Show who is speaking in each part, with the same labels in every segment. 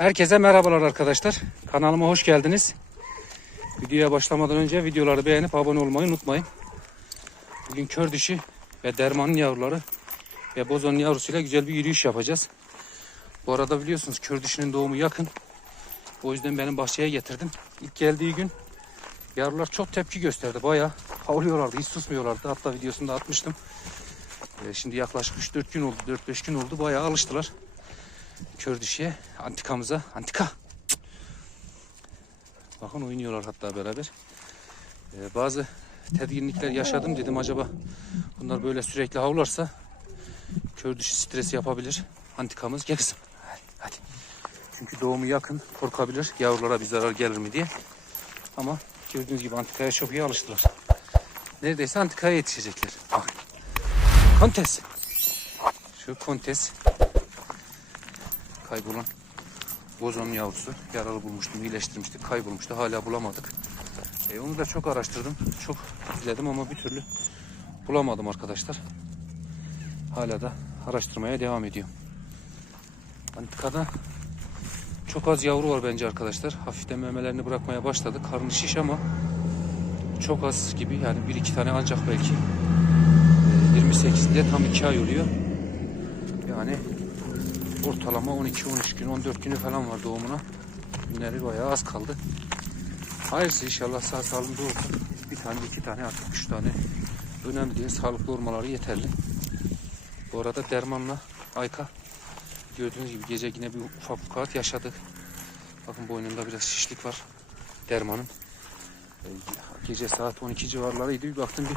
Speaker 1: Herkese merhabalar arkadaşlar. Kanalıma hoş geldiniz. Videoya başlamadan önce videoları beğenip abone olmayı unutmayın. Bugün kör dişi ve dermanın yavruları ve bozonun yavrusuyla güzel bir yürüyüş yapacağız. Bu arada biliyorsunuz kör dişinin doğumu yakın. O yüzden benim bahçeye getirdim. İlk geldiği gün yavrular çok tepki gösterdi. Bayağı havlıyorlardı, hiç susmuyorlardı. Hatta videosunu da atmıştım. Ee, Şimdi yaklaşık 3-4 gün oldu, 4-5 gün oldu. Bayağı alıştılar kör dişiye, antikamıza. Antika. Bakın oynuyorlar hatta beraber. Ee, bazı tedirginlikler yaşadım dedim acaba bunlar böyle sürekli havlarsa kör dişi stresi yapabilir. Antikamız gel kızım. Hadi, hadi. Çünkü doğumu yakın korkabilir yavrulara bir zarar gelir mi diye. Ama gördüğünüz gibi antikaya çok iyi alıştılar. Neredeyse antikaya yetişecekler. Bak. Kontes. Şu kontes kaybolan bozonun yavrusu. Yaralı bulmuştum, iyileştirmiştik. Kaybolmuştu. Hala bulamadık. E, onu da çok araştırdım. Çok izledim ama bir türlü bulamadım arkadaşlar. Hala da araştırmaya devam ediyorum. Antikada çok az yavru var bence arkadaşlar. Hafiften memelerini bırakmaya başladı. Karnı şiş ama çok az gibi. Yani bir iki tane ancak belki. E, 28'inde tam 2 ay oluyor. Yani ortalama 12-13 gün, 14 günü falan var doğumuna. Günleri bayağı az kaldı. Hayırlısı inşallah sağ salim doğursun. Bir tane, iki tane, artık üç tane. Önemli değil. Sağlıklı olmaları yeterli. Bu arada dermanla Ayka gördüğünüz gibi gece yine bir ufak vukuat yaşadık. Bakın boynunda biraz şişlik var. Dermanın. Ee, Gece saat 12 civarlarıydı. Bir baktım bir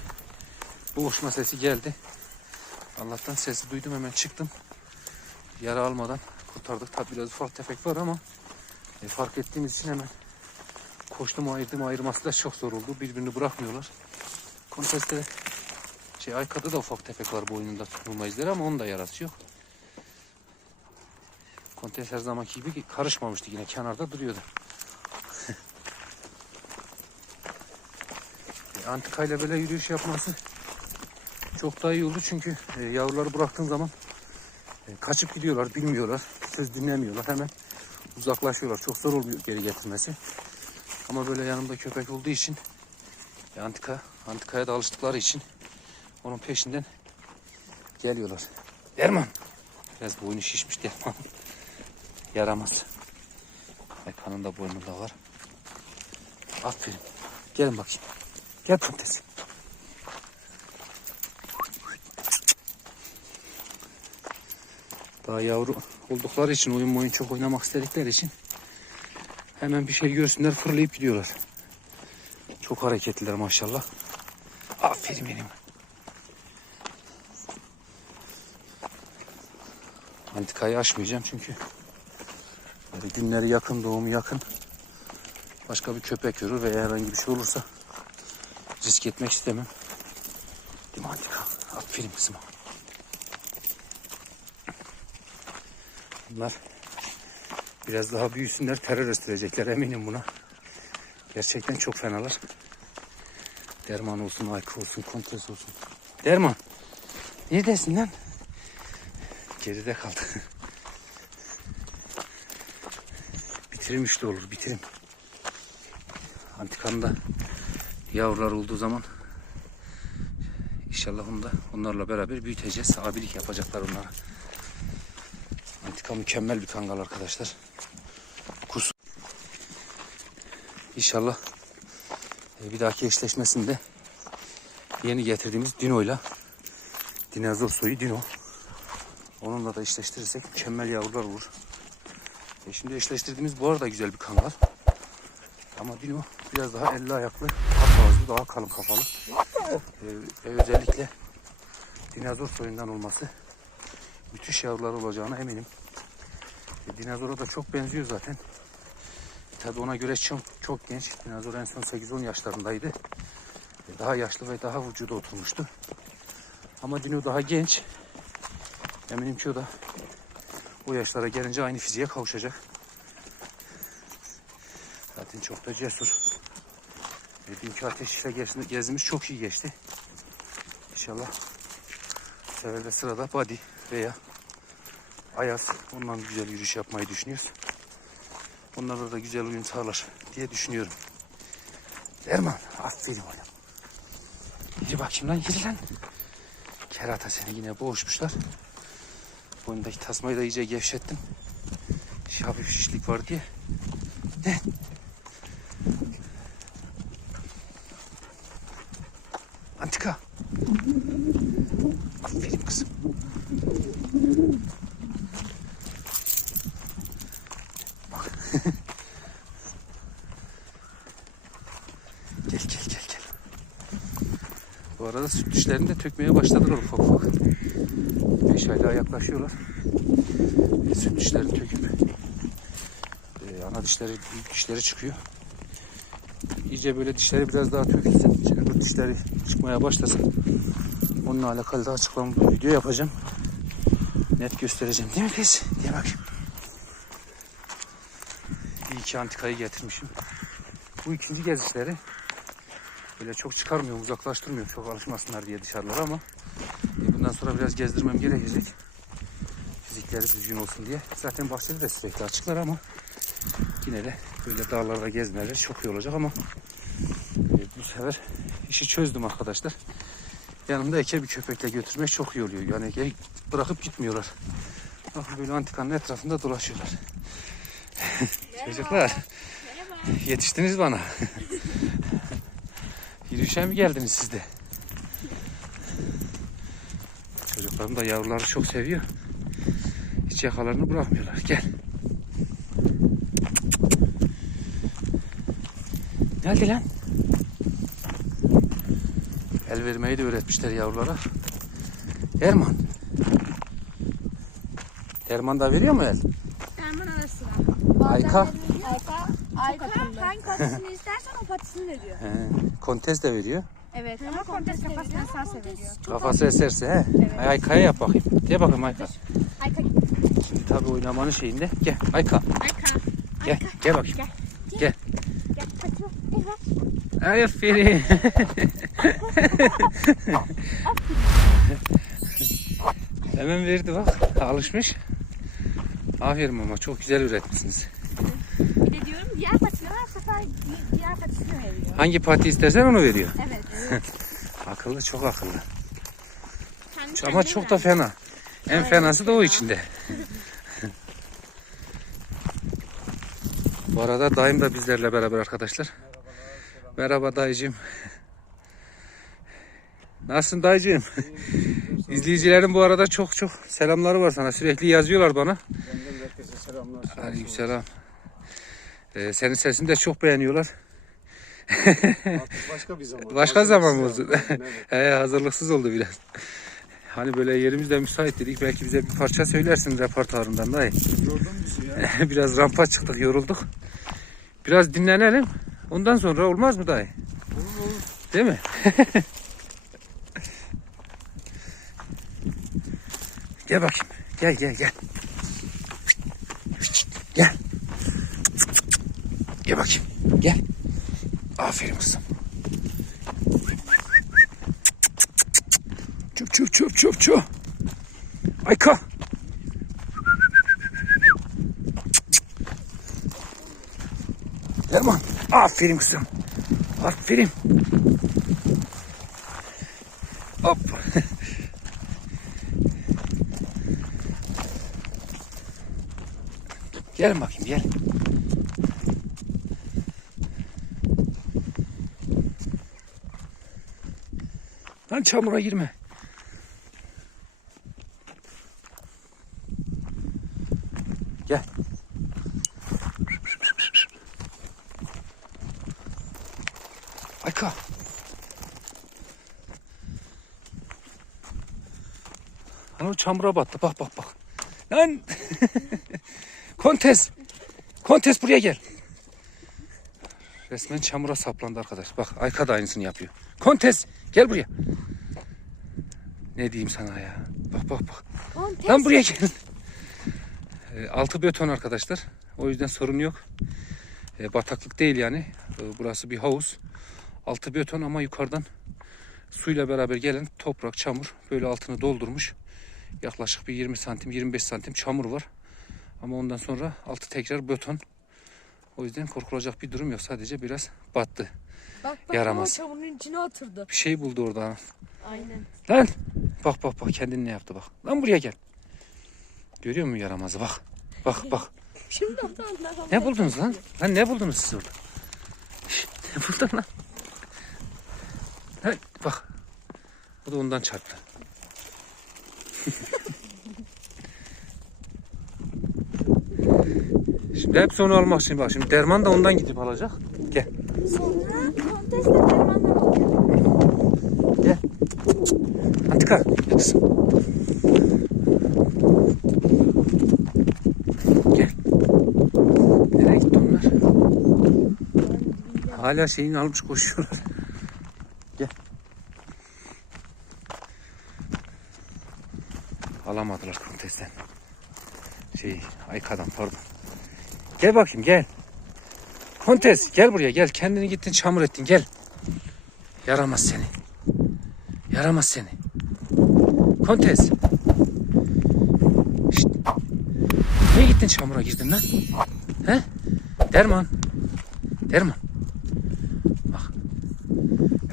Speaker 1: boğuşma sesi geldi. Allah'tan sesi duydum hemen çıktım yara almadan kurtardık. Tabi biraz ufak tefek var ama e, fark ettiğimiz için hemen koştum ayırdım. Ayırması da çok zor oldu. Birbirini bırakmıyorlar. Konteste şey Ayka'da da ufak tefek var boynunda tutulma izleri ama onun da yarası yok. Kontes her zamanki gibi karışmamıştı yine kenarda duruyordu. E, Antikayla böyle yürüyüş yapması çok daha iyi oldu çünkü e, yavruları bıraktığın zaman kaçıp gidiyorlar, bilmiyorlar, söz dinlemiyorlar. Hemen uzaklaşıyorlar. Çok zor oluyor geri getirmesi. Ama böyle yanımda köpek olduğu için e, antika, antikaya da alıştıkları için onun peşinden geliyorlar. Derman. Biraz boynu şişmiş Derman. Yaramaz. Ve kanında boynunda var. Aferin. Gelin bakayım. Gel prenses. Daha yavru oldukları için oyun oyun çok oynamak istedikleri için hemen bir şey görsünler fırlayıp gidiyorlar. Çok hareketliler maşallah. Aferin benim. Antikayı açmayacağım çünkü böyle günleri yakın, doğumu yakın. Başka bir köpek görür veya herhangi bir şey olursa risk etmek istemem. Değil mi Antika? Aferin kızıma. Bunlar biraz daha büyüsünler terör estirecekler eminim buna. Gerçekten çok fenalar. Derman olsun, Ayka olsun, Kontes olsun. Derman. Neredesin lan? Geride kaldı. Bitirim de olur, bitirim. Antikanın da yavrular olduğu zaman inşallah onu da onlarla beraber büyüteceğiz. Abilik yapacaklar onlara. Antika mükemmel bir kangal arkadaşlar. Kurs. İnşallah e, bir dahaki eşleşmesinde yeni getirdiğimiz Dino'yla dinozor soyu Dino. Onunla da eşleştirirsek mükemmel yavrular olur. E şimdi eşleştirdiğimiz bu arada güzel bir kangal. Ama Dino biraz daha elli ayaklı, at ağızlı, daha kalın kafalı. E, ve özellikle dinozor soyundan olması müthiş yavrular olacağına eminim. E, dinozora da çok benziyor zaten. Tabi ona göre çok, çok genç. Dinozor en son 8-10 yaşlarındaydı. E, daha yaşlı ve daha vücuda oturmuştu. Ama Dino daha genç. Eminim ki o da o yaşlara gelince aynı fiziğe kavuşacak. Zaten çok da cesur. E, dünkü ateşle gezimiz, çok iyi geçti. İnşallah sefer de sırada body veya Ayaz. Ondan güzel yürüyüş yapmayı düşünüyoruz. Onlarla da güzel uyum sağlar diye düşünüyorum. Erman aferin oğlum. Yürü bakayım lan yürü lan. Kerata seni yine boğuşmuşlar. Boynundaki tasmayı da iyice gevşettim. Şey, hafif şişlik var diye. Ne? Antika. Aferin kızım. Bak. gel gel gel gel. Arada süt dişlerini de tökmeye başladılar ufak ufak. Beş aylığa yaklaşıyorlar. E, süt dişlerini töküp e, ana dişleri, dişleri çıkıyor. İyice böyle dişleri biraz daha tökülsün. Öbür dişleri çıkmaya başlasın. Onunla alakalı da açıklama bir video yapacağım. Net göstereceğim değil mi kız? Diye bakayım. İyi ki antikayı getirmişim. Bu ikinci gezişleri. Böyle çok çıkarmıyorum, uzaklaştırmıyorum çok alışmasınlar diye dışarılara ama e, bundan sonra biraz gezdirmem gerekecek. Fizikleri düzgün olsun diye. Zaten bahsede de sürekli açıklar ama yine de böyle dağlarda gezmeleri çok iyi olacak ama e, bu sefer işi çözdüm arkadaşlar. Yanımda eke bir köpekle götürmek çok iyi oluyor. Yani bırakıp gitmiyorlar. Bakın böyle antikanın etrafında dolaşıyorlar. Çocuklar yetiştiniz bana. Yürüyüşe mi geldiniz siz de? Çocuklarım da yavruları çok seviyor. Hiç yakalarını bırakmıyorlar. Gel. Geldi lan. El vermeyi de öğretmişler yavrulara. Erman. Erman da veriyor mu el?
Speaker 2: Erman arası
Speaker 1: Ayka.
Speaker 2: Ayka, Ayka hangi patisini istersen o patisini veriyor.
Speaker 1: He, Kontes de veriyor.
Speaker 2: Evet ama kontes kafasını esas veriyor.
Speaker 1: Kafası eserse he.
Speaker 2: Evet.
Speaker 1: Ay, Ayka'ya yap bakayım. De bakayım Ayka.
Speaker 2: Ayka,
Speaker 1: Şimdi tabii oynamanın şeyinde. Gel Ayka.
Speaker 2: Ayka.
Speaker 1: Gel. Gel bakayım.
Speaker 2: Gel.
Speaker 1: Gel.
Speaker 2: Gel
Speaker 1: aferin. Hemen verdi bak. Alışmış. Aferin ama çok güzel üretmişsiniz.
Speaker 2: Bir de diyorum diğer patisini var. Bu sefer di- diğer patisini veriyor.
Speaker 1: Hangi pati istersen onu veriyor.
Speaker 2: Evet.
Speaker 1: Akıllı çok akıllı.
Speaker 2: Kendi
Speaker 1: Ama
Speaker 2: kendine
Speaker 1: çok da fena. En
Speaker 2: Aynen,
Speaker 1: fenası da o içinde. Bu arada dayım da bizlerle beraber arkadaşlar. Merhaba dayıcığım. Nasılsın dayıcığım? İzleyicilerin bu arada çok çok selamları var sana. Sürekli yazıyorlar bana.
Speaker 3: Benden herkese selamlar. sağ olsun.
Speaker 1: Aleykümselam. Ee, senin sesini de çok beğeniyorlar.
Speaker 3: Artık başka bir zaman.
Speaker 1: Başka zaman
Speaker 3: evet.
Speaker 1: He, hazırlıksız oldu biraz. Hani böyle yerimiz de müsait dedik. Belki bize bir parça söylersin repertuarından dayı.
Speaker 3: Yordun bizi ya.
Speaker 1: Biraz rampa çıktık, yorulduk. Biraz dinlenelim. Ondan sonra olmaz mı dayı?
Speaker 3: Olur olur.
Speaker 1: Değil mi? gel bakayım. Gel gel gel. Gel. Gel bakayım. Gel. Aferin kızım. Çöp çöp çöp çöp çöp. Ayka. Erman. Aferin kızım. Aferin. Hop. Gelin bakayım gel. Çamura girme. Gel. Ayka. Hani o çamura battı. Bak bak bak. Lan. Kontes. Kontes buraya gel. Resmen çamura saplandı arkadaş. Bak Ayka da aynısını yapıyor. Kontes gel buraya. Ne diyeyim sana ya. Bak bak bak.
Speaker 2: Kontes.
Speaker 1: Lan buraya gel. E, Altı beton arkadaşlar. O yüzden sorun yok. E, bataklık değil yani. E, Burası bir havuz. Altı beton ama yukarıdan suyla beraber gelen toprak, çamur böyle altını doldurmuş. Yaklaşık bir 20 santim, 25 santim çamur var. Ama ondan sonra altı tekrar beton. O yüzden korkulacak bir durum yok. Sadece biraz battı.
Speaker 2: Bak bak
Speaker 1: Yaramaz.
Speaker 2: o çamurun içine oturdu.
Speaker 1: Bir şey buldu orada.
Speaker 2: Aynen.
Speaker 1: Lan bak bak bak kendini ne yaptı bak. Lan buraya gel. Görüyor musun yaramazı bak. Bak bak.
Speaker 2: Şimdi orada anlatalım.
Speaker 1: Ne buldunuz lan? Lan ne buldunuz siz orada? Ne buldun lan? Lan bak. O da ondan çarptı. Şimdi hep onu almak için bak. Şimdi derman da ondan gidip alacak. Gel.
Speaker 2: Sonra konteste dermanla bakıyor.
Speaker 1: Gel. Antika. Gel kızım. Gel. Nereye gitti onlar? Hala şeyini almış koşuyorlar. Gel. Alamadılar kontesten. Şey, Ayka'dan pardon. Gel bakayım gel. Kontes gel buraya gel. Kendini gittin çamur ettin gel. Yaramaz seni. Yaramaz seni. Kontes. Şşt. Niye gittin çamura girdin lan? He? Derman. Derman. Bak.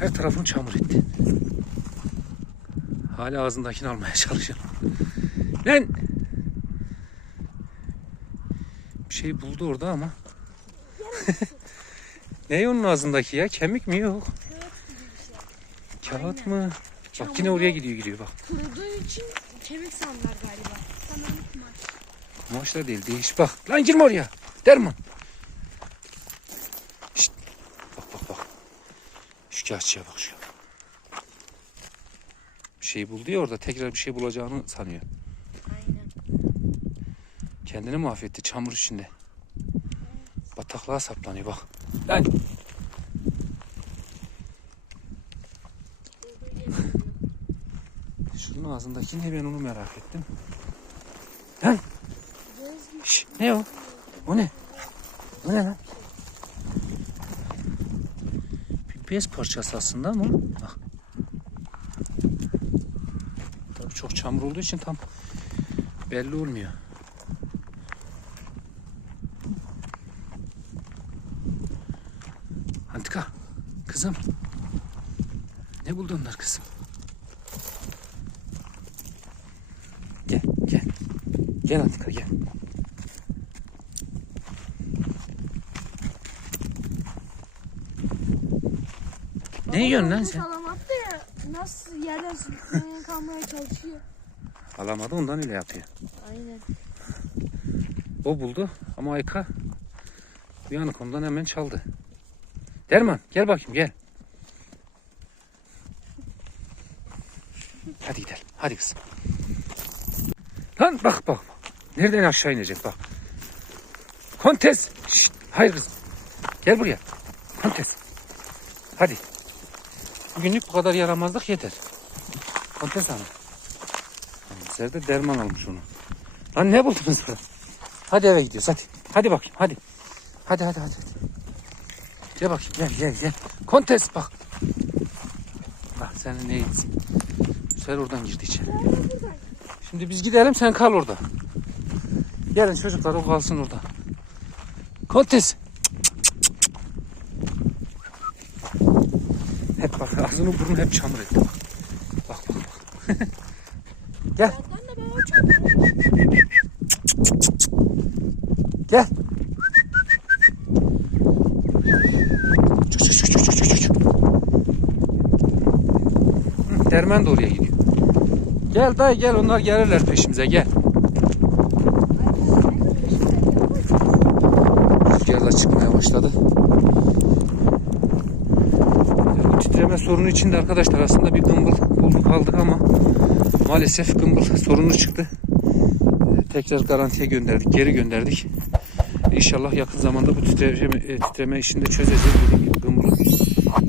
Speaker 1: Her tarafını çamur etti. Hala ağzındakini almaya çalışıyor. Lan. Bir şey buldu orada ama. ne onun ağzındaki ya? Kemik mi yok? Kağıt mı? Bak yine oraya gidiyor gidiyor bak.
Speaker 2: Kuruduğu için kemik sandılar galiba. Sanırım kumaş.
Speaker 1: Kumaşlar değil değiş. Bak lan girme oraya. Derman. Şşt. Bak bak bak. Şu kağıtçıya bak şu. Bir şey buldu ya orada tekrar bir şey bulacağını sanıyor. Kendini mahvetti çamur içinde. Bataklığa saplanıyor bak. Lan. Şunun ağzındaki ne ben onu merak ettim. Lan. Şş, ne o? O ne? O ne lan? Bir bez parçası aslında ama. Bak. Tabii çok çamur olduğu için tam belli olmuyor. Antika, kızım. Ne buldun onlar kızım? Gel, gel. Gel Antika gel. Ne yiyorsun lan sen?
Speaker 2: Salam attı ya. Nasıl yerden kalmaya çalışıyor.
Speaker 1: Alamadı ondan öyle yapıyor.
Speaker 2: Aynen.
Speaker 1: O buldu ama Ayka uyanık ondan hemen çaldı. Derman gel bakayım gel. Hadi gidelim. Hadi kızım. Lan bak bak. bak. Nereden aşağı inecek bak. Kontes. Şşt, hayır kızım. Gel buraya. Kontes. Hadi. Bugünlük bu kadar yaramazlık yeter. Kontes hanım. Serde derman almış onu. Lan ne buldunuz burada? Hadi eve gidiyoruz hadi. Hadi bakayım hadi. Hadi hadi hadi. hadi. Gel bakayım gel gel gel. Kontes bak. Bak senin ne iyisin. Sen oradan girdi içeri. Şimdi biz gidelim sen kal orada. Gelin çocuklar o kalsın orada. Kontes. Hep bak ağzını burnunu hep çamur etti bak. Bak bak bak. Gel. Da oraya gidiyor. Gel dayı gel onlar gelirler peşimize gel. Rüzgar da çıkmaya başladı. Bu titreme sorunu için de arkadaşlar aslında bir gımbıl bulduk aldık ama maalesef gımbıl sorunu çıktı. Ee, Tekrar garantiye gönderdik, geri gönderdik. İnşallah yakın zamanda bu titreme, e, titreme işini de çözeceğiz. Gımbılı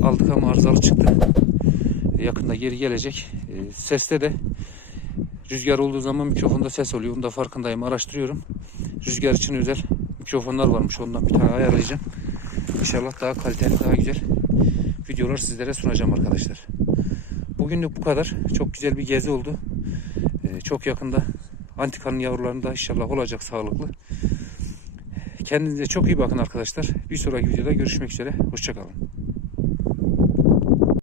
Speaker 1: aldık ama arızalı çıktı. Yakında geri gelecek. E, Seste de rüzgar olduğu zaman mikrofonda ses oluyor. Onu da farkındayım. Araştırıyorum. Rüzgar için özel mikrofonlar varmış. Ondan bir tane ayarlayacağım. İnşallah daha kaliteli, daha güzel videolar sizlere sunacağım arkadaşlar. Bugünlük bu kadar. Çok güzel bir gezi oldu. E, Çok yakında antikanın yavrularında inşallah olacak sağlıklı. kendinize çok iyi bakın arkadaşlar. Bir sonraki videoda görüşmek üzere. Hoşçakalın.